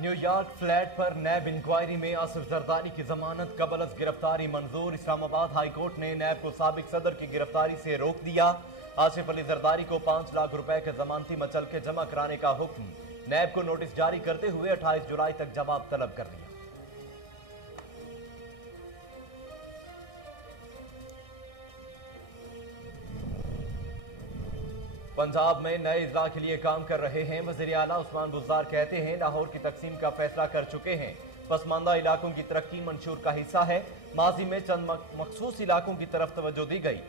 New York flat पर नैब inquiry में आसिफ जरदारी की जमानत कबल गिरफ्तारी मंजूर। इस्लामाबाद हाई कोर्ट ने नैब को साबिक सदर की गिरफ्तारी से रोक दिया। आसिफ अली जरदारी को 5 लाख रुपए के जमानती मचलके जमा कराने का हुक्म। नैब को नोटिस जारी करते हुए 28 जुलाई तक जवाब तलब कर दिया। पंजाब में नए इजला के लिए काम कर रहे हैं। वज़ीर आला उस्मान बुज़दार कहते हैं लाहौर की तकसीम का फैसला कर चुके हैं। पसमानदा इलाकों की तरक्की मंशूर का हिस्सा है। माजी में चंद मखसूस इलाकों की तरफ तवज्जो दी गई।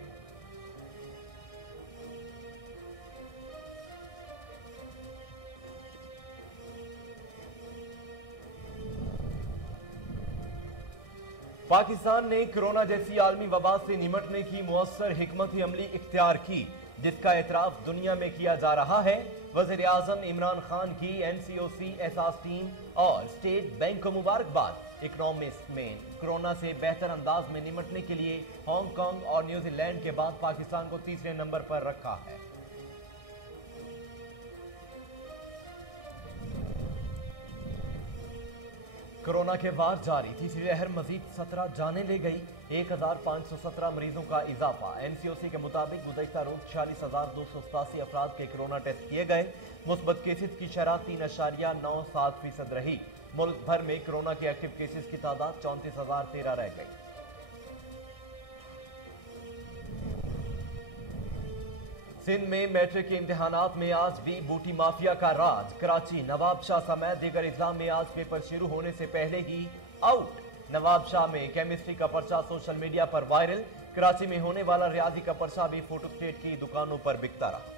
पाकिस्तान ने कोरोना जैसी आलमी वबा से निमटने की मुअस्सर हिकमत अमली इख्तियार की, जिसका एतराफ दुनिया में किया जा रहा है। वज़ीर आज़म इमरान खान की NCOC एहसास टीम और स्टेट बैंक को मुबारकबाद। इकोनॉमिस्ट में कोरोना से बेहतर अंदाज में निमटने के लिए हांगकांग और न्यूजीलैंड के बाद पाकिस्तान को तीसरे नंबर पर रखा है। कोरोना के बाद जारी तीसरी लहर मजीद 17 जाने ले गई। 1517 मरीजों का इजाफा। NCOC के मुताबिक गुज़श्ता रोज 46,287 अफराद के कोरोना टेस्ट किए गए। मुस्बत केसेस की शरह 3.97% रही। मुल्क भर में कोरोना के एक्टिव केसेस की तादाद 34,013 रह गई। सिंध में मैट्रिक के इम्तिहानात में आज भी बूटी माफिया का राज। कराची नवाब शाह समेत दीगर इज़्ला में आज पेपर शुरू होने से पहले ही आउट। नवाब शाह में केमिस्ट्री का पर्चा सोशल मीडिया पर वायरल। कराची में होने वाला रियाजी का पर्चा भी फोटोस्टेट की दुकानों पर बिकता रहा।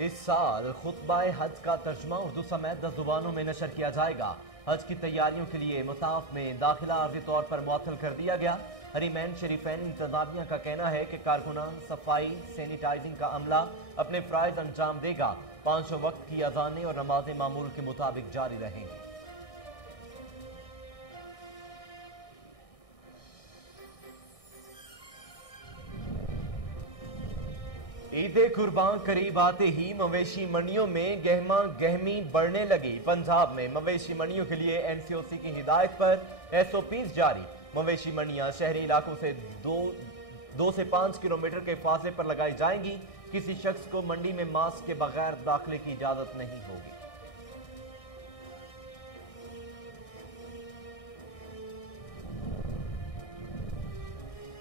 इस साल खुतबाए हज का तर्जुमा उर्दू समेत 10 जुबानों में नशर किया जाएगा। हज की तैयारियों के लिए मताफ में दाखिला आर्जी तौर पर मुअत्तल कर दिया गया। हरीमैन शरीफैन इंतजामिया का कहना है कि कारकुनान सफाई सैनिटाइजिंग का अमला अपने फ़राइज़ अंजाम देगा। 5 वक्त की अज़ानें और नमाज़ें मामूल के मुताबिक जारी रहेंगी। ईद कुर्बान करीब आते ही मवेशी मंडियों में गहमा गहमी बढ़ने लगी। पंजाब में मवेशी मंडियों के लिए NCOC की हिदायत पर SOPs जारी। मवेशी मंडियां शहरी इलाकों से 2 से 5 किलोमीटर के फासले पर लगाई जाएंगी। किसी शख्स को मंडी में मास्क के बगैर दाखिले की इजाजत नहीं होगी।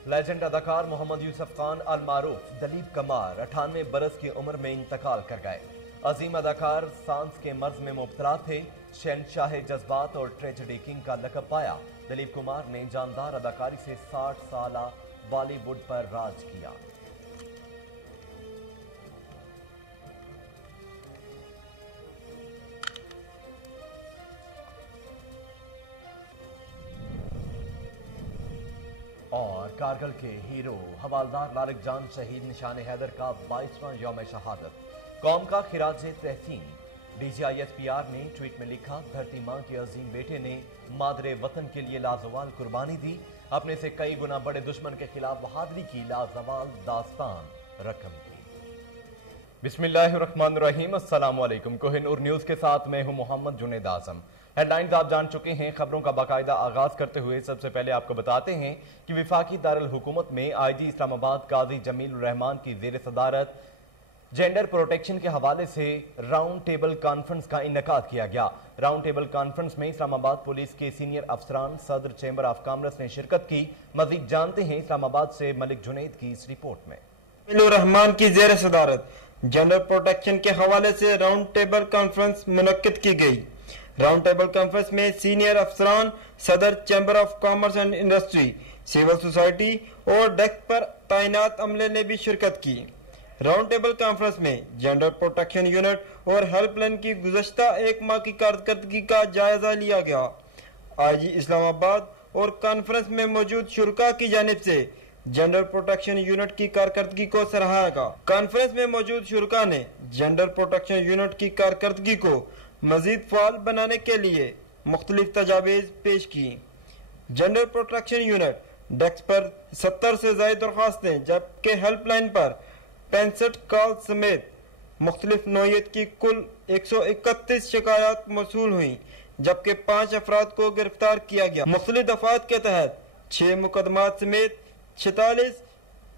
लेजेंड अदाकार मोहम्मद यूसुफ खान अल मारूफ दलीप कमार 98 बरस की उम्र में इंतकाल कर गए। अजीम अदाकार सांस के मर्ज में मुब्तला थे। शहंशाह जज्बात और ट्रेजेडी किंग का लक़ब पाया। दलीप कुमार ने जानदार अदाकारी से 60 साल बॉलीवुड पर राज किया। और कारगिल के हीरो हवालदार लालिक जान शहीद निशान हैदर का 22वां यौम शहादत। कौम का खिराज तहसीन। DGISPR ने ट्वीट में लिखा, धरती मां के अजीम बेटे ने मादरे वतन के लिए लाजवाल कुर्बानी दी। अपने से कई गुना बड़े दुश्मन के खिलाफ बहादुरी की लाजवाल दास्तान रकम की। बिस्मिल्लाहिर्रहमानिर्रहीम। अस्सलाम वालेकुम। कोहिनूर न्यूज के साथ मैं हूं मोहम्मद जुनेद आजम। हेडलाइंस आप जान चुके हैं। खबरों का बाकायदा आगाज करते हुए सबसे पहले आपको बताते हैं कि विफाकी दारुल हुकूमत में IG इस्लामाबाद काजी जमील रहमान की जेर सदारत जेंडर प्रोटेक्शन के हवाले से राउंड टेबल कॉन्फ्रेंस का इनेकाद किया गया। राउंड टेबल कॉन्फ्रेंस में इस्लामाबाद पुलिस के सीनियर अफसरान, सदर चैम्बर ऑफ कॉमर्स ने शिरकत की। मजीद जानते हैं इस्लामाबाद से मलिक जुनैद की इस रिपोर्ट में। रहमान की जेर सदारत जेंडर प्रोटेक्शन के हवाले से राउंड टेबल कॉन्फ्रेंस मुनक्किद की गई। राउंड टेबल कॉन्फ्रेंस में सीनियर अफसरान, सदर chamber of commerce and industry, civil society और डेस्क पर तैनात अमले ने भी शिरकत की। राउंड टेबल कॉन्फ्रेंस में जेंडर प्रोटेक्शन यूनिट और हेल्पलाइन की गुज़श्ता 1 माह की कारकर्दगी का जायजा लिया गया। IG इस्लामाबाद और कॉन्फ्रेंस में मौजूद शुरका की जानिब से जेंडर प्रोटेक्शन यूनिट की कारकर्दगी को सराहा गया। कॉन्फ्रेंस में मौजूद शुरका ने जेंडर प्रोटेक्शन यूनिट की कारकर्दगी को मजीद फाल बनाने के लिए मुख्तलिफ तजावीज़ पेश की। जेंडर प्रोटेक्शन यूनिट डेस्क पर 70 से ज्यादा दरख्वास्तें, जबकि हेल्पलाइन पर 65 कॉल समेत मुख्तलिफ नौयत की कुल 131 शिकायत मौसूल हुई, जबकि 5 अफराद को गिरफ्तार किया गया। मुख्तलिफ दफात के तहत 6 मुकदमात समेत 46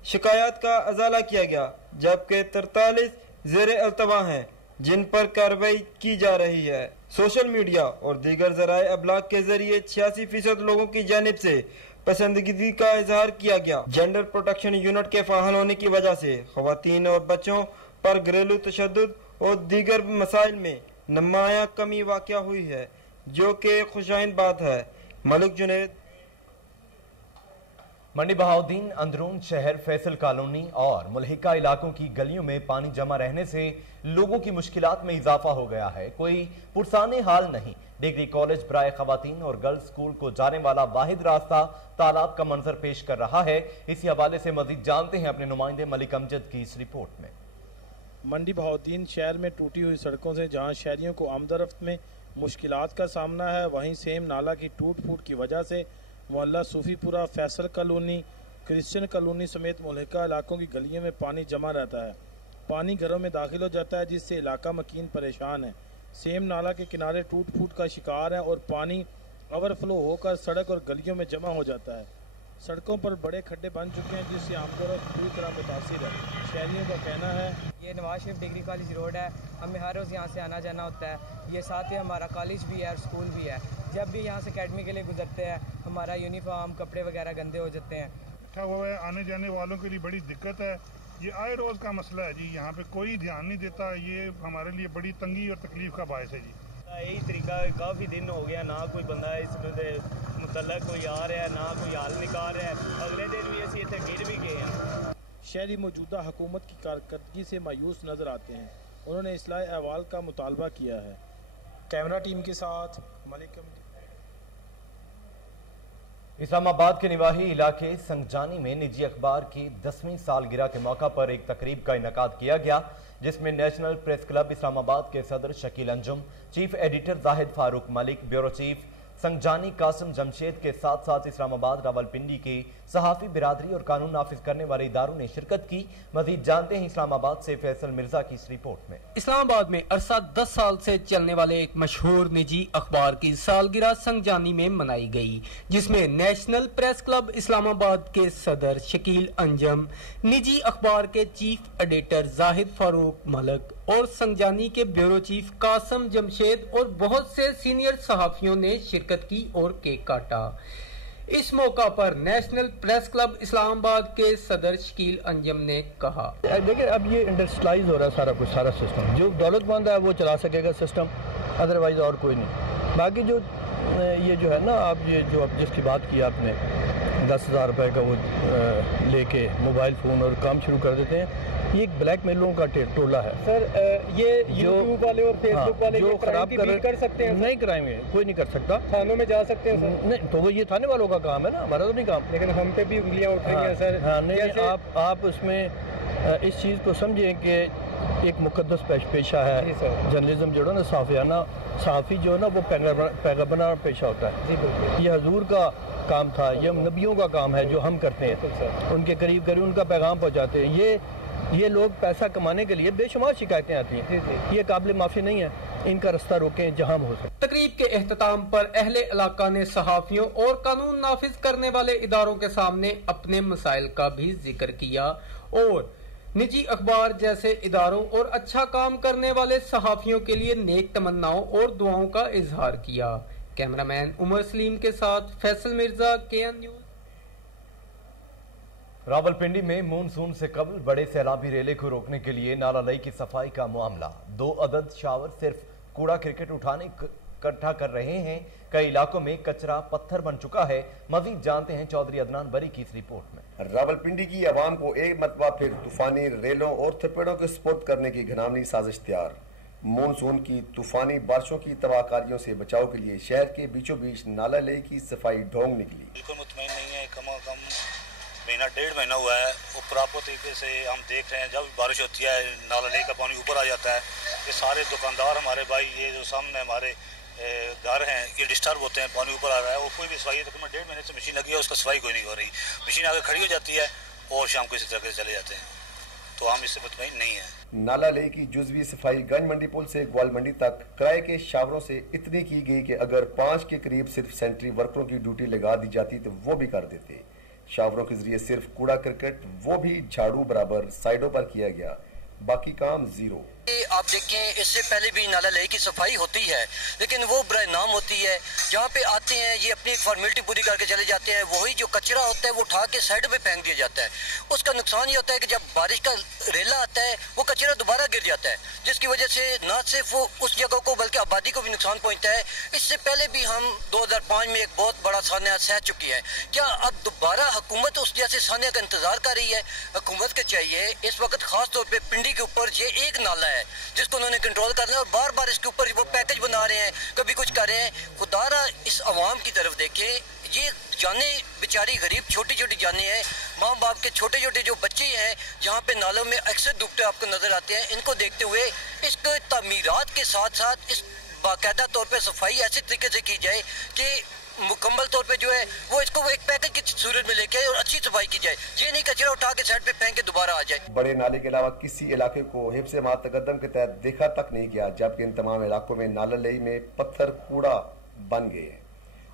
शिकायत का अजाला किया गया, जबकि 43 ज़ेरे अल्तवा हैं जिन पर कार्रवाई की जा रही है। सोशल मीडिया और दीगर ज़राए अबलाग के जरिए 86% लोगों की जानिब से पसंदगी का इजहार किया गया। जेंडर प्रोटेक्शन यूनिट के फ़ाहल होने की वजह से ख़वातीन और बच्चों पर घरेलू तशद्दुद और दीगर मसाइल में नुमायां कमी वाक़या हुई है, जो कि खुशाइन बात है। मलिक जुनैद। मंडी बहाउद्दीन अंदरून शहर फैसल कॉलोनी और मुल्हिका इलाकों की गलियों में पानी जमा रहने से लोगों की मुश्किलात में इजाफा हो गया है। कोई पुरसाने हाल नहीं। डिग्री कॉलेज बराए खवातीन और गर्ल्स स्कूल को जाने वाला वाहिद रास्ता तालाब का मंजर पेश कर रहा है। इसी हवाले से मजीद जानते हैं अपने नुमाइंदे मलिक अमजद की इस रिपोर्ट में। मंडी बहाउद्दीन शहर में टूटी हुई सड़कों से जहां शहरियों को आमदरफ्त में मुश्किलात का सामना है, वहीं सेम नाला की टूट फूट की वजह से मोहल्ला सूफीपुरा, फैसल कॉलोनी, क्रिश्चियन कॉलोनी समेत मुल्हिका इलाकों की गलियों में पानी जमा रहता है। पानी घरों में दाखिल हो जाता है, जिससे इलाका मकीन परेशान है। सेम नाला के किनारे टूट फूट का शिकार है और पानी ओवरफ्लो होकर सड़क और गलियों में जमा हो जाता है। सड़कों पर बड़े खड्डे बन चुके हैं, जिससे आमदोरफ्त पूरी तरह मुतासिर है। शहरियों का कहना है ये Nawaz Sharif degree college road है, हमें हर रोज़ यहाँ से आना जाना होता है। ये साथ ही हमारा कॉलेज भी है और स्कूल भी है। जब भी यहाँ से अकेडमी के लिए गुजरते हैं, हमारा यूनिफॉर्म कपड़े वगैरह गंदे हो जाते हैं। इकट्ठा हुआ है, आने जाने वालों के लिए बड़ी दिक्कत है। ये आए रोज़ का मसला है जी, यहाँ पे कोई ध्यान नहीं देता। ये हमारे लिए बड़ी तंगी और तकलीफ का बायस है जी। यही तरीका काफ़ी दिन हो गया, ना कोई बंदा इस मुतल्लक कोई आ रहा है, ना कोई हाल निकाल रहा है। अगले दिन भी ऐसे इतने गिर भी गए हैं। शहरी मौजूदा हुकूमत की कारकर्दगी से मायूस नजर आते हैं। उन्होंने इस्लाह अहवाल का मुतालबा किया है। कैमरा टीम के साथ मलिक। इस्लामाबाद के निवाही इलाके संगजानी में निजी अखबार की 10वीं सालगिरह के मौका पर एक तकरीब का इनेकाद किया गया, जिसमें नेशनल प्रेस क्लब इस्लामाबाद के सदर Shakeel Anjum, chief editor Zahid Farooq Malik, bureau chief Sangjani Qasim Jamshed के साथ साथ इस्लामाबाद रावलपिंडी के सहाफ़ी बिरादरी और कानून नाफिज करने वाले इदारों ने शिरकत की। मजीद जानते हैं इस्लामाबाद से फैसल मिर्जा की इस रिपोर्ट में। इस्लामाबाद में अरसा 10 साल से चलने वाले एक मशहूर निजी अखबार की सालगिरह संगजानी में मनाई गई, जिसमें नेशनल प्रेस क्लब इस्लामाबाद के सदर शकील अंजम, निजी अखबार के चीफ एडिटर जाहिद फारूक मलिक और संगजानी के ब्यूरो चीफ कासिम जमशेद और बहुत से सीनियर सहाफियों ने शिरकत की और केक काटा। इस मौका पर नेशनल प्रेस क्लब इस्लामाबाद के सदर शकील अंजम ने कहा, देखिए अब ये इंडस्ट्रियलाइज हो रहा है सारा कुछ, सारा सिस्टम। जो दौलतमंद है वो चला सकेगा सिस्टम, अदरवाइज और कोई नहीं। बाकी जो ये जो है ना, आप ये जो अब जिसकी बात की आपने 10,000 रुपये का वो लेके मोबाइल फ़ोन और काम शुरू कर देते हैं, ये एक ब्लैक मेलों का टोला है सर। ये यूट्यूब वाले और फेसबुक वाले जो खराब कर सकते हैं? नहीं कराएंगे, कोई नहीं कर सकता। थानों में जा सकते हैं सर? नहीं, तो वो ये थाने वालों का काम है ना, हमारा तो नहीं काम। लेकिन हम पे भी उंगलियां उठ रही हैं सर। हाँ, नहीं, आप उसमें इस चीज़ को समझें कि एक मुकद्दस पेशा है जर्नलिज्म, जो है ना साफियाना, सहाफ़ी जो है ना वो पैगंबराना पेशा होता है। ये हजूर का काम था, ये नबियों का काम है जो हम करते हैं, उनके करीब करीब उनका पैगाम पहुँचाते हैं। ये लोग पैसा कमाने के लिए बेशुमार शिकायतें आती हैं, ये काबिल माफ़ी नहीं है। इनका रास्ता रोकें जहां हो सके। तकरीब के एहतताम पर अहले इलाका ने सहाफियों और कानून नाफिज करने वाले इदारों के सामने अपने मसाइल का भी जिक्र किया और निजी अखबार जैसे इदारों और अच्छा काम करने वाले सहाफियों के लिए नेक तमन्नाओं और दुआओं का इजहार किया। कैमरामैन उमर सलीम के साथ फैसल मिर्जा, KN न्यूज। रावलपिंडी में मानसून से कबल बड़े सैलाबी रेले को रोकने के लिए नाला लई की सफाई का मामला। 2 अदद शावर सिर्फ कूड़ा क्रिकेट उठाने इकट्ठा कर रहे हैं। कई इलाकों में कचरा पत्थर बन चुका है। मजीद जानते हैं चौधरी अदनान बरी की इस रिपोर्ट में। रावलपिंडी की आवाम को एक मरतबा फिर तूफानी रेलों और थपेड़ों के सुपुर्द करने की घिनौनी साजिश तैयार। मानसून की तूफानी बारिशों की तबाहकारियों से बचाव के लिए शहर के बीचों बीच नाला ले की सफाई ढोंग निकली। बिल्कुल मुतमईन नहीं है, कम से कम महीना 1.5 महीना हुआ है। वो प्रॉपर तरीके से हम देख रहे हैं, जब बारिश होती है नाला ले का पानी ऊपर आ जाता है। ये सारे दुकानदार हमारे भाई, ये जो सामने हमारे घर हैं ये डिस्टर्ब होते हैं, पानी ऊपर आ रहा है और कोई भी सफाई तकरीबन 1.5 महीने से मशीन लगी है, उसका सफाई कोई नहीं हो रही। मशीन आगे खड़ी हो जाती है और शाम को इसी तरह से चले जाते हैं, तो हम इससे मुतमईन नहीं है। नाला लेक की जुजवी सफाई गंज मंडी पुल से ग्वाल मंडी तक किराए के शावरों से इतनी की गई कि अगर 5 के करीब सिर्फ सेंट्री वर्करों की ड्यूटी लगा दी जाती तो वो भी कर देते। शावरों के जरिए सिर्फ कूड़ा करकट वो भी झाड़ू बराबर साइडों पर किया गया, बाकी काम जीरो। आप देखें इससे पहले भी नाला लेक की सफाई होती है, लेकिन वो बराए नाम होती है। जहाँ पे आते हैं ये अपनी फॉर्मेलिटी पूरी करके चले जाते हैं, वही जो कचरा होता है वो उठा के साइड पे फेंक दिया जाता है। उसका नुकसान ये होता है कि जब बारिश का रेला आता है वो कचरा दोबारा गिर जाता है, जिसकी वजह से न सिर्फ वो उस जगह को बल्कि आबादी को भी नुकसान पहुँचता है। इससे पहले भी हम 2005 में एक बहुत बड़ा सान्या सह चुकी है। क्या अब दोबारा हुकूमत उस जैसे सान्या का इंतजार कर रही है? हुकूमत के चाहिए इस वक्त खास तौर पर पिंडी के ऊपर ये एक नाला है जिसको उन्होंने कंट्रोल करना है और बार बार इसके ऊपर वो पैकेज बना रहे हैं, कभी कुछ कर रहे हैं। खुदारा इस अवाम की तरफ देखें, ये जाने बेचारी गरीब छोटी छोटी जाने हैं, माँ बाप के छोटे छोटे जो बच्चे हैं जहाँ पे नालों में अक्सर डूबते आपको नजर आते हैं, इनको देखते हुए इसके तामीरात के साथ साथ इस बाकायदा तौर पर सफाई ऐसे तरीके से की जाए कि मुकम्मल तौर पे जो है वो इसको एक पैकेज की सूरत में लेके और अच्छी सफाई की जाए। ये नहीं कचरा उठा के साइड पे फेंक के दोबारा आ जाए। बड़े नाले के अलावा किसी इलाके को हिफ्ज़ मातकद्दम के तहत देखा तक नहीं गया, जबकि इन तमाम इलाकों में नाला लेई में पत्थर कूड़ा बन गए हैं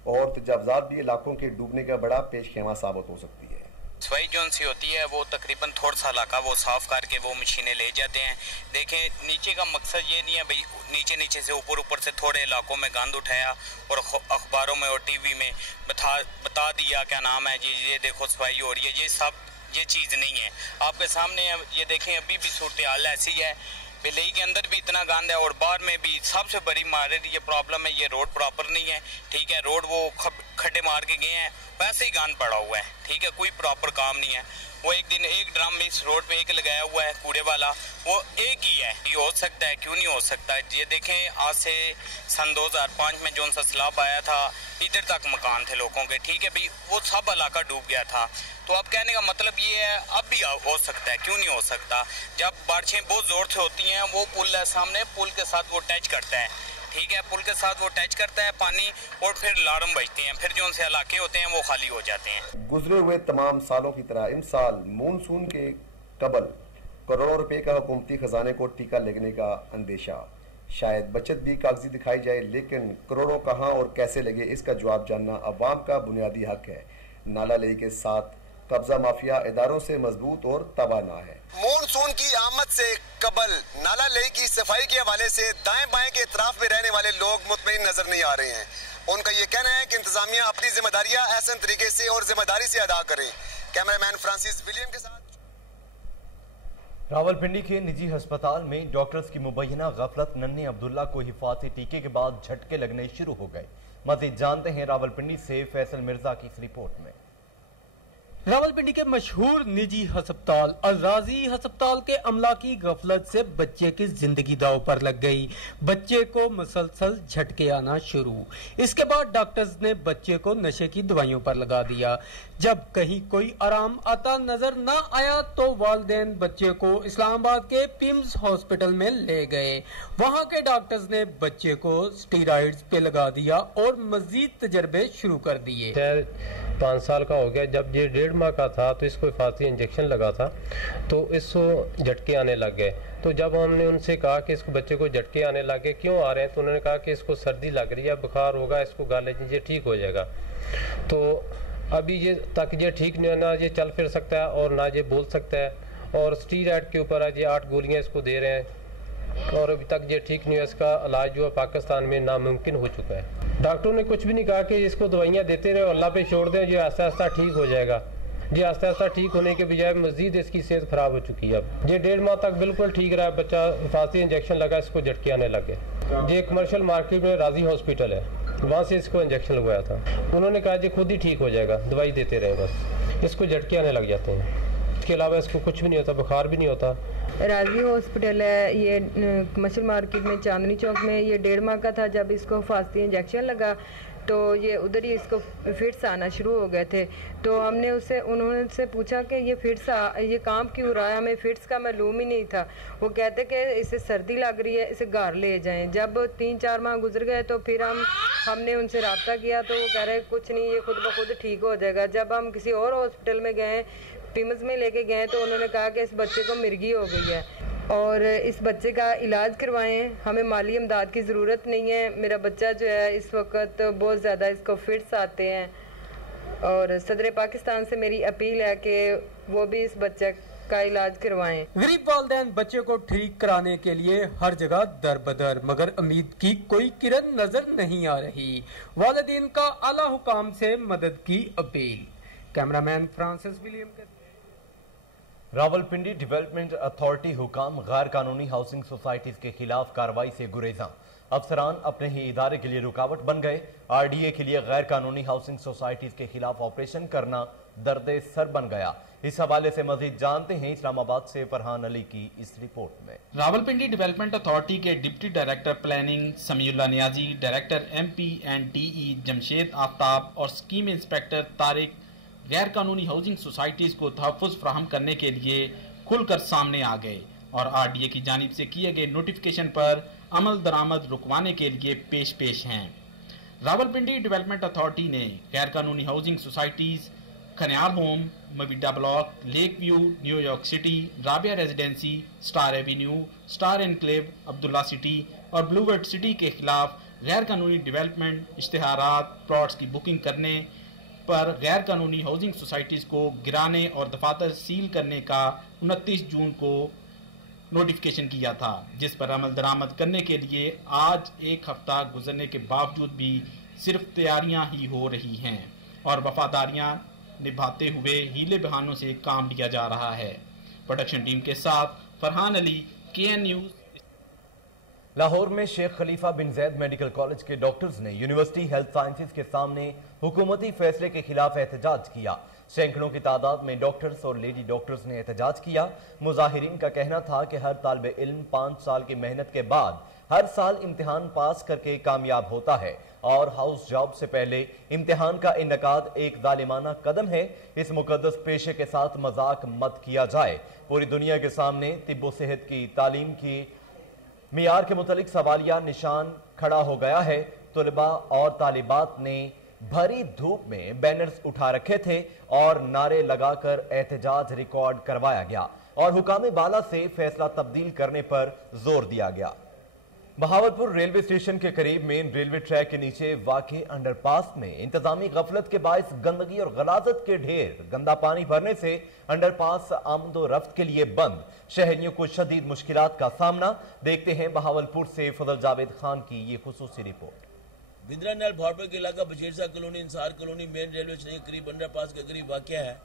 और तजावजात भी इलाकों के डूबने का बड़ा पेश खेमा साबित हो सकती है। सफाई जोन सी होती है वो तकरीबन थोड़ा सा इलाका वो साफ करके वो मशीनें ले जाते हैं। देखें नीचे का मकसद ये नहीं है भाई नीचे से ऊपर से थोड़े इलाकों में गंद उठाया और अखबारों में और टीवी में बता दिया क्या नाम है जी ये देखो सफाई हो रही है। ये चीज़ नहीं है, आपके सामने ये देखें अभी भी सूरत हाल ऐसी है। बिलई के अंदर भी इतना गंद है और बाहर में भी सबसे बड़ी मारे ये प्रॉब्लम है, ये रोड प्रॉपर नहीं है। ठीक है, रोड वो खड्डे मार के गए हैं, वैसे ही गंद पड़ा हुआ है। ठीक है, कोई प्रॉपर काम नहीं है। वो एक दिन एक ड्रम इस रोड पे एक लगाया हुआ है कूड़े वाला, वो एक ही है। ये हो सकता है, क्यों नहीं हो सकता? ये देखें आज से सन 2005 में जो सा सैलाब आया था इधर तक मकान थे लोगों के। ठीक है भाई, वो सब इलाका डूब गया था। तो अब कहने का मतलब ये है अब भी हो सकता है, क्यों नहीं हो सकता? जब बारिशें बहुत जोर से होती हैं वो पुल है सामने, पुल के साथ वो टच करता है। ठीक है, पुल के साथ वो टच करता है पानी और फिर अलार्म बजते हैं, फिर जो उनसे इलाके होते हैं वो खाली हो जाते हैं। गुजरे हुए तमाम सालों की तरह इन साल मानसून के कबल करोड़ों रुपए का हुकूमती खजाने को टीका लगने का अंदेशा। शायद बचत भी कागजी दिखाई जाए, लेकिन करोड़ों कहाँ और कैसे लगे इसका जवाब जानना अवाम का बुनियादी हक है। नाला लेई के साथ कब्जा माफिया इदारों से मजबूत और तवाना है। मानसून की आमद से कबल नाला लेई की सफाई के हवाले से दाएं बाएं के इतराफ में रहने वाले लोग मुतमईन नजर नहीं आ रहे हैं। उनका ये कहना है कि इंतजामिया अपनी जिम्मेदारियां ऐसे तरीके से और जिम्मेदारी से अदा करें। कैमरामैन फ्रांसिस विलियम के साथ। रावलपिंडी के निजी अस्पताल में डॉक्टर्स की मुबैना गफलत नन्हे अब्दुल्ला को हिफाजती टीके के बाद झटके लगने शुरू हो गए। मज़ीद जानते हैं रावलपिंडी से फैसल मिर्जा की इस रिपोर्ट में। रावलपिंडी के मशहूर निजी अस्पताल अल-राजी अस्पताल के अमला की गफलत से बच्चे की जिंदगी दांव पर लग गई। बच्चे को मुसलसल झटके आना शुरू। इसके बाद डॉक्टर्स ने बच्चे को नशे की दवाइयों पर लगा दिया। जब कहीं कोई आराम आता नजर न आया तो वालिदैन बच्चे को इस्लामाबाद के पिम्स हॉस्पिटल में ले गए। वहां के डॉक्टर्स ने बच्चे को स्टीरॉइड्स पे लगा दिया और मजीद तजर्बे शुरू कर दिए। 5 साल का हो गया, जब ये 1.5 माह का था तो इसको हिफाजती इंजेक्शन लगा था तो इसको झटके आने लग गए। तो जब हमने उनसे कहा कि इसको बच्चे को झटके आने लगे क्यों आ रहे हैं, तो उन्होंने कहा कि इसको सर्दी लग रही है, बुखार होगा, इसको गाले दीजिए ठीक हो जाएगा। तो अभी ये तक ये ठीक नहीं है, ना ये चल फिर सकता है और ना ये बोल सकता है। और स्टीरॉइड के ऊपर आज ये 8 गोलियाँ इसको दे रहे हैं और अभी तक ये ठीक नहीं है। इसका इलाज जो है पाकिस्तान में नामुमकिन हो चुका है। डॉक्टरों ने कुछ भी नहीं कहा कि इसको दवाइयाँ देते रहे, अल्लाह पे छोड़ दें, ये आस्ता आस्ता ठीक हो जाएगा। जी आस्ता आस्ता ठीक होने के बजाय मजीद इसकी सेहत खराब हो चुकी है। अब ये 1.5 माह तक बिल्कुल ठीक रहा, बच्चा हिफाजती इंजेक्शन लगा, इसको झटके आने लगे। ये कमर्शियल मार्केट में राजी हॉस्पिटल है, वहाँ से इसको इंजेक्शन लगवाया था। उन्होंने कहा जी खुद ही ठीक हो जाएगा, दवाई देते रहे, बस इसको झटके आने लग जाते हैं। इसके अलावा इसको कुछ भी नहीं होता, बुखार भी नहीं होता। राजी हॉस्पिटल है ये कमर्शियल मार्केट में चांदनी चौक में। ये 1.5 माह का था जब इसको हिफाजती इंजेक्शन लगा। तो ये उधर ही इसको फिट्स आना शुरू हो गए थे। तो हमने उन्होंने पूछा कि ये फिट्स ये काम क्यों रहा है, हमें फिट्स का मालूम ही नहीं था। वो कहते कि इसे सर्दी लग रही है, इसे घर ले जाएं। जब 3-4 माह गुजर गए तो फिर हमने उनसे रब्ता किया तो वो कह रहे कुछ नहीं, ये खुद ब खुद ठीक हो जाएगा। जब हम किसी और हॉस्पिटल में गए, पिम्स में लेके गए, तो उन्होंने कहा कि इस बच्चे को मिर्गी हो गई है और इस बच्चे का इलाज करवाएं, हमें माली इमदाद की ज़रूरत नहीं है। मेरा बच्चा जो है इस वक्त बहुत ज़्यादा इसको फिट्स आते हैं और सदर पाकिस्तान से मेरी अपील है कि वो भी इस बच्चे का इलाज करवाएं। गरीब वालिदैन बच्चे को ठीक कराने के लिए हर जगह दर बदर, मगर उम्मीद की कोई किरण नजर नहीं आ रही। वालिदैन का आला हुकाम से मदद की अपील। कैमरामैन फ्रांसिस विलियम के रावलपिंडी डेवलपमेंट अथॉरिटी हुकाम गैर कानूनी हाउसिंग सोसाइटीज के खिलाफ कार्रवाई से गुरेजा। अफसरान अपने ही इदारे के लिए रुकावट बन गए। आरडीए के लिए गैर कानूनी हाउसिंग सोसाइटीज के खिलाफ ऑपरेशन करना दर्दे सर बन गया। इस हवाले से मजीद जानते हैं इस्लामाबाद से फरहान अली की इस रिपोर्ट में। रावलपिंडी डेवलपमेंट अथॉरिटी के deputy director planning Samiullah Niazi, director MP&DE Jamshed Aftab और स्कीम इंस्पेक्टर तारिक गैर कानूनी हाउसिंग सोसाइटीज को तहफ़्फ़ुज़ फराहम करने के लिए खुलकर सामने आ गए और आरडीए की जानिब से किए गए नोटिफिकेशन पर अमल दरामद रुकवाने के लिए पेश हैं। रावलपिंडी डेवलपमेंट अथॉरिटी ने गैर कानूनी हाउसिंग सोसाइटीज खनियार होम, मविडा block, lake view, New York city, Rabia residency, star avenue, star enclave, Abdullah city और ब्लूवर्ड सिटी के खिलाफ गैर कानूनी डेवलपमेंट, इश्तिहारात, प्लॉट्स की बुकिंग करने पर गैर कानूनी हाउसिंग सोसाइटीज को गिराने और दफातर सील करने का 29 जून को नोटिफिकेशन किया था, जिस पर अमल दरामद करने के लिए आज एक हफ्ता गुजरने के बावजूद भी सिर्फ तैयारियां ही हो रही हैं और वफादारियां निभाते हुए हीले बहानों से काम लिया जा रहा है। प्रोडक्शन टीम के साथ फरहान अली, KN न्यूज़। लाहौर में शेख खलीफा बिन जैद मेडिकल कॉलेज के डॉक्टर्स ने यूनिवर्सिटी हेल्थ साइंसेज के सामने हुकूमती फैसले के खिलाफ एहतजाज किया। सैकड़ों की तादाद में डॉक्टर्स और लेडी डॉक्टर्स ने एहतजाज किया। मुजाहिरीन का कहना था कि हर तालिब इल्म 5 साल की मेहनत के बाद हर साल इम्तिहान पास करके कामयाब होता है और हाउस जॉब से पहले इम्तिहान का इनकाद एक जालिमाना कदम है। इस मुकद्दस पेशे के साथ मजाक मत किया जाए। पूरी दुनिया के सामने तिब्बो सेहत की तालीम की मियार के मुतालिक सवालिया निशान खड़ा हो गया है। तुलबा और तालिबात ने भरी धूप में बैनर्स उठा रखे थे और नारे लगाकर एहतजाज रिकॉर्ड करवाया गया और हुकाम बाला से फैसला तब्दील करने पर जोर दिया गया। बहावलपुर रेलवे स्टेशन के करीब मेन रेलवे ट्रैक के नीचे वाक़े अंडरपास में इंतजामी गफलत के बायस गंदगी और गलाजत के ढेर, गंदा पानी भरने से अंडरपास आमदो रफ्त के लिए बंद। शहरियों को शदीद मुश्किलात का सामना। देखते हैं बहावलपुर से फजल जावेद खान की ये खुसूसी रिपोर्ट। बिंद्रा नहर भाड़पुर के इलाका Bashirsa colony, Insar colony main railway station के करीब अंडरपास के करीब वाक़या है।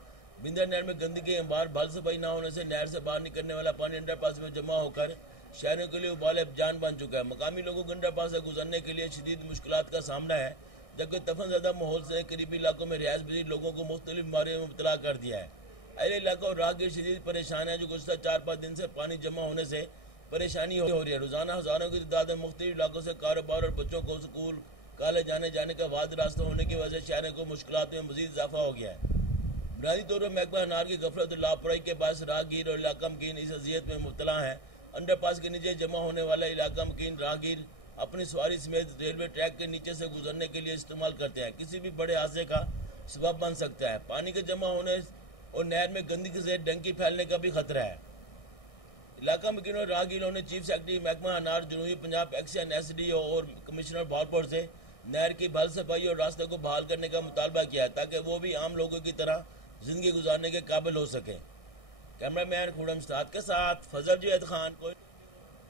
बिंद्रा नहर में गंदगी अंबार भल सफाई न होने से नहर से बाहर निकलने वाला पानी अंडरपास में जमा होकर शहरों के लिए उबाल जान बन चुका है। मकामी लोगों को अंडरपास से गुजरने के लिए शदीद मुश्किलात का सामना है, जबकि तफनज़दा माहौल से करीबी इलाकों में रिहायश पजीर लोगों को मुख्तलिफ बीमारियों में मुब्तला कर दिया है। अहले इलाका और राहगीर शदीद परेशान है, जो गुज़श्ता 4-5 दिन से पानी जमा होने से परेशानी हो रही है। रोजाना हज़ारों की तादाद में मुख्तलिफ इलाकों से कारोबार और बच्चों को स्कूल कॉलेज जाने का वाद रास्ता होने की वजह से शहरों को मुश्किलात में मजीद इजाफा हो गया है। बुनियादी तौर पर महकमा अनार की गफलत और लापरवाही के बायस राहगीर और इलाका मकीन इस अजियत में मुब्तला है। अंडरपास के नीचे जमा होने वाला इलाका मकीन राहगीर अपनी सवारी समेत रेलवे ट्रैक के नीचे से गुजरने के लिए इस्तेमाल करते हैं। किसी भी बड़े हादसे का सबब बन सकता है। पानी के जमा होने और नहर में गंदगी से डंकी फैलने का भी खतरा है। इलाका मकीन और राहगीरों ने चीफ सेक्रेटरी महकमा अनार, जनूबी पंजाब एक्शन SDO और कमिश्नर भावलपुर से नहर की भल सफाई और रास्ते को बहाल करने का मुतालबा किया है, ताकि वो भी आम लोगों की तरह जिंदगी गुजारने के काबिल हो सके। कैमरामैन खुरम उस्ताद के साथ फजल जावेद खान।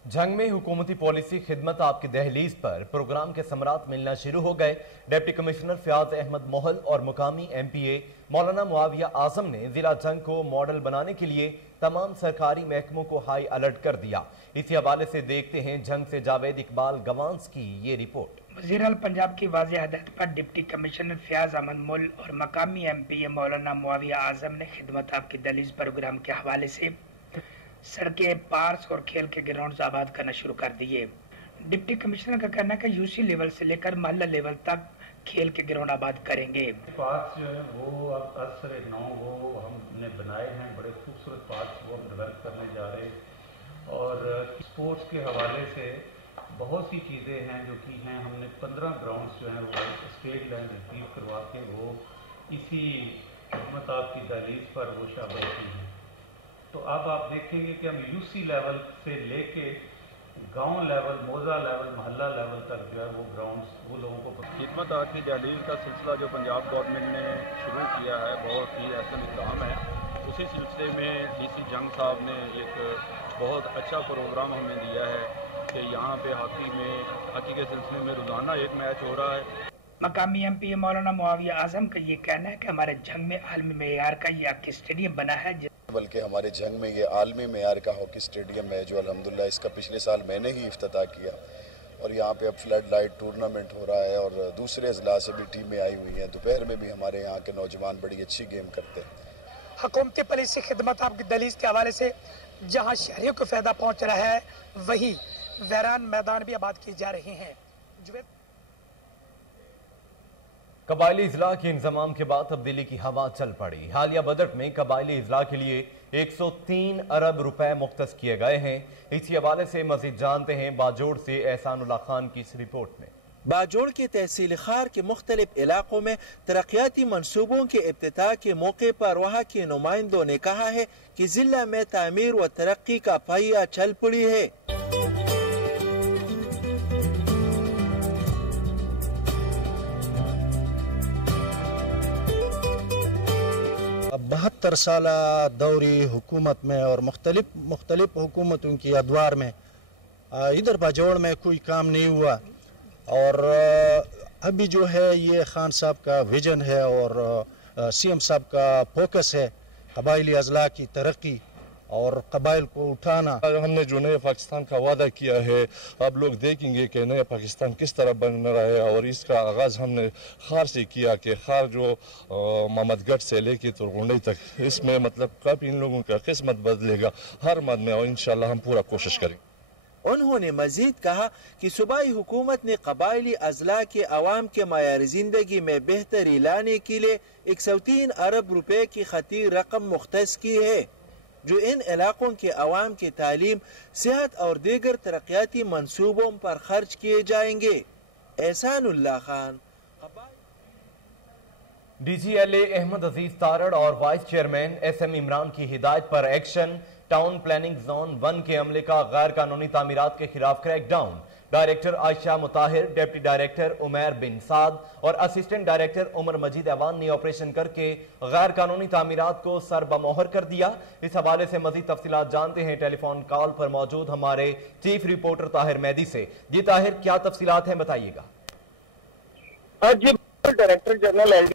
जंग में हुकूमती पॉलिसी खिदमत आपकी दहलीज पर प्रोग्राम के समरात मिलना शुरू हो गए। डिप्टी कमिश्नर फयाज अहमद मोहल और मुकामी MPA मौलाना मुआविया आजम ने जिला जंग को मॉडल बनाने के लिए तमाम सरकारी महकमों को हाई अलर्ट कर दिया। इसी हवाले से देखते हैं जंग से जावेद इकबाल गवांस की ये रिपोर्ट। वज़ीर पंजाब की वाज़ेह हदायत पर डिप्टी कमिश्नर फयाज अहमद मोल और मकामी MPA मौलाना मुआविया आजम ने खिदमत आपकी दहलीज प्रोग्राम के हवाले से सड़कें, पार्क्स और खेल के ग्राउंड आबाद करना शुरू कर दिए। डिप्टी कमिश्नर का कहना है कि UC लेवल से लेकर महल्ला लेवल तक खेल के ग्राउंड आबाद करेंगे। पार्क जो है वो अब 10 वो हमने बनाए हैं, बड़े खूबसूरत पार्क वो हम डेवलप करने जा रहे हैं। और स्पोर्ट्स के हवाले से बहुत सी चीज़ें हैं जो कि हैं। हमने 15 ग्राउंड्स जो हैं वो स्टेट लैंड रिसीव करवा के वो इसी हुकूमत आपकी दहलीज पर वो शामिल की हैं। तो अब आप देखेंगे कि हम यूसी लेवल से लेके गांव लेवल, मौजा लेवल, मोहल्ला लेवल तक जो है वो ग्राउंड्स वो लोगों को खिदमत आपकी दहलीज का सिलसिला जो पंजाब गवर्नमेंट ने शुरू किया है बहुत ही अहम इक़दाम है। उसी सिलसिले में DC जंग साहब ने एक बहुत अच्छा प्रोग्राम हमें दिया है कि यहाँ पे हॉकी के सिलसिले में रोज़ाना एक मैच हो रहा है। मकामी MP मौलाना मुआविया आजम का ये कहना है कि हमारे जंग में आलमी मेयार का ये हॉकी स्टेडियम बना है, बल्कि हमारे जंग में ये आलमी मेयार का हॉकी स्टेडियम है जो अल्हम्दुलिल्लाह इसका पिछले साल मैंने ही इफ्तिताह किया। और यहाँ पे अब फ्लड लाइट टूर्नामेंट हो रहा है और दूसरे अजला से भी टीमें आई हुई हैं। दोपहर में भी हमारे यहाँ के नौजवान बड़ी अच्छी गेम करते हैं। हुकूमती पुलिस की खिदमत आपकी दहलीज के हवाले से जहाँ शहरियों को फायदा पहुँच रहा है, वही वैरान मैदान भी आबाद किए जा रहे हैं। कबायली इजला के इंतजाम के बाद तब्दीली की हवा चल पड़ी। हालिया बजट में कबायली इजला के लिए 103 अरब रुपए मुख्तस किए गए हैं। इसी हवाले से मजीद जानते हैं बाजोड़ से एहसानुल्लाह खान की इस रिपोर्ट में। बाजोड़ के तहसील खार के मुख्तलिफ इलाकों में तरक्याती मनसूबों के इब्तिदा के मौके पर वहाँ के नुमाइंदों ने कहा है कि जिला में तामीर व तरक्की का पहिया चल पड़ी है। 72 साल दौरी हुकूमत में और मुख्तलिफ हुकूमतों की अदवार में इधर बाजोड़ में कोई काम नहीं हुआ। और अभी जो है ये खान साहब का विजन है और CM साहब का फोकस है कबायली अजला की तरक्की और कबाइल को उठाना। हमने जो नए पाकिस्तान का वादा किया है, अब लोग देखेंगे कि नया पाकिस्तान किस तरह बन रहा है। और इसका आगाज़ हमने खार से किया कि खार जो मोहम्मदगढ़ से लेके तुरगुंडई तक, इसमें मतलब कब इन लोगों का किस्मत बदलेगा हर मद में, और इंशाल्लाह हम पूरा कोशिश करेंगे। उन्होंने मजीद कहा कि सूबाई हुकूमत ने कबायली अजला के अवाम के मायार जिंदगी में बेहतरी लाने के लिए 103 अरब रुपए की खती रकम मुख्तस की है, जो इन इलाकों के अवाम की तालीम, सेहत और दीगर तरक्याती मंसूबों पर खर्च किए जाएंगे। एहसानुल्लाह खान। DGLA अहमद अजीज तारड़ और वाइस चेयरमैन SM इमरान की हिदायत पर एक्शन। टाउन प्लानिंग जोन 1 के अमले का गैर कानूनी तामीरात के खिलाफ crackdown. Director Ayesha Mutahir, deputy director Umair bin Saad और असिस्टेंट डायरेक्टर उमर मजीद अवान ने ऑपरेशन करके गैर कानूनी तामीरात को सर बमोहर कर दिया। इस हवाले से मजीद तफसीलात जानते हैं टेलीफोन कॉल पर मौजूद हमारे चीफ रिपोर्टर ताहिर मेहदी से। जी ताहिर, क्या तफसीलात हैं, बताइएगा। जी, डायरेक्टर जनरल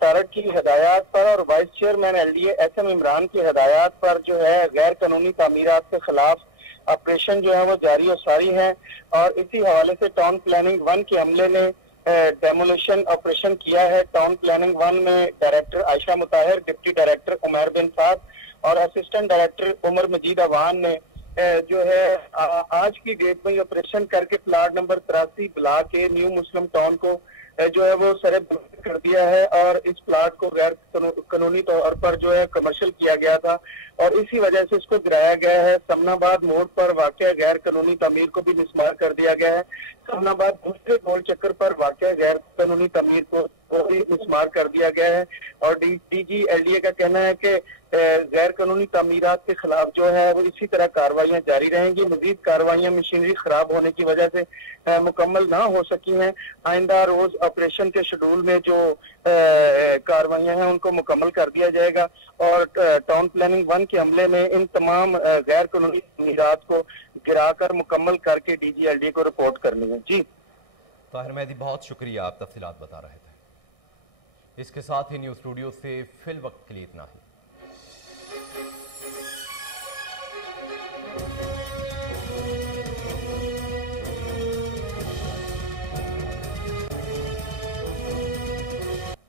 तारड़ की हिदायत पर और vice chairman LDA SM Imran की हिदायत पर जो है गैर कानूनी तामीरात के खिलाफ ऑपरेशन जो है वो जारी और सारी है। और इसी हवाले से टाउन प्लानिंग 1 के अमले ने डेमोलिशन ऑपरेशन किया है। टाउन प्लानिंग 1 में director Ayesha Mutahir, deputy director Umair bin Saad और असिस्टेंट डायरेक्टर उमर मजीद अवान ने जो है आज की डेट में ऑपरेशन करके प्लाट नंबर 83 ब्लॉक के न्यू मुस्लिम टाउन को जो है वो सरे कर दिया है। और इस प्लाट को गैर कानूनी तौर पर जो है कमर्शियल किया गया था और इसी वजह से इसको गिराया गया है। समनाबाद मोड़ पर वाक़या गैर कानूनी तमीर को भी मिसमार कर दिया गया है। समनाबाद दूसरे गोल चक्कर पर वाक़या गैर कानूनी तमीर को भी मिसमार कर दिया गया है। और DG LDA का कहना है कि गैर कानूनी तामीरात के खिलाफ जो है वो इसी तरह कार्रवाइयां जारी रहेंगी। मजीद कार्रवाइयां मशीनरी खराब होने की वजह से मुकम्मल ना हो सकी हैं। आइंदा रोज ऑपरेशन के शेड्यूल में जो कार्रवाइयां हैं उनको मुकम्मल कर दिया जाएगा। और टाउन प्लानिंग 1 के अमले में इन तमाम गैर कानूनी तामीरात को गिराकर मुकम्मल करके DG LDA को रिपोर्ट करनी है। जी ताहिर मेहदी, बहुत शुक्रिया, आप तफसीलात बता रहे थे। इसके साथ ही न्यूज स्टूडियो से फिल वक्त के लिए इतना ही।